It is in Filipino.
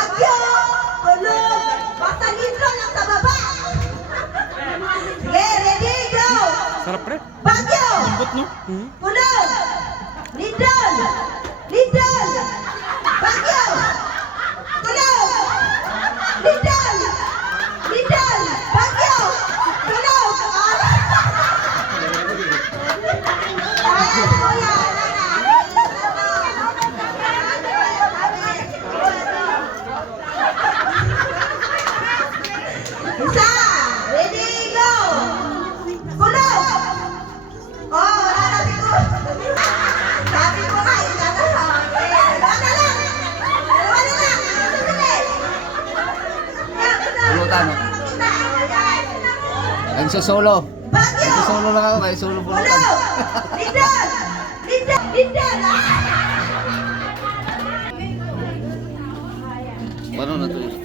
Bagyo! Tulog! Basta libro lang sa baba! Sige, ready, go! Sarap pre. Bagyo! Lambot no? Tulog! Lindol! Lindol! Bagyo! Tulog! Lindol! Lindol! Bagyo! Tulog! Kaya mo yan! Isa! Ready, go! Tulog! Oh, sabi ko! Sabi ko nga, isa na sa akin. Dalawa na lang! Dalawa na lang! Susunod! Pulutan, no? Nagsusolo. Bagyo! Nagsusolo lang ako, may solo pulutan. Tulog! Lindol! Lindol! Lindol! Paano na to?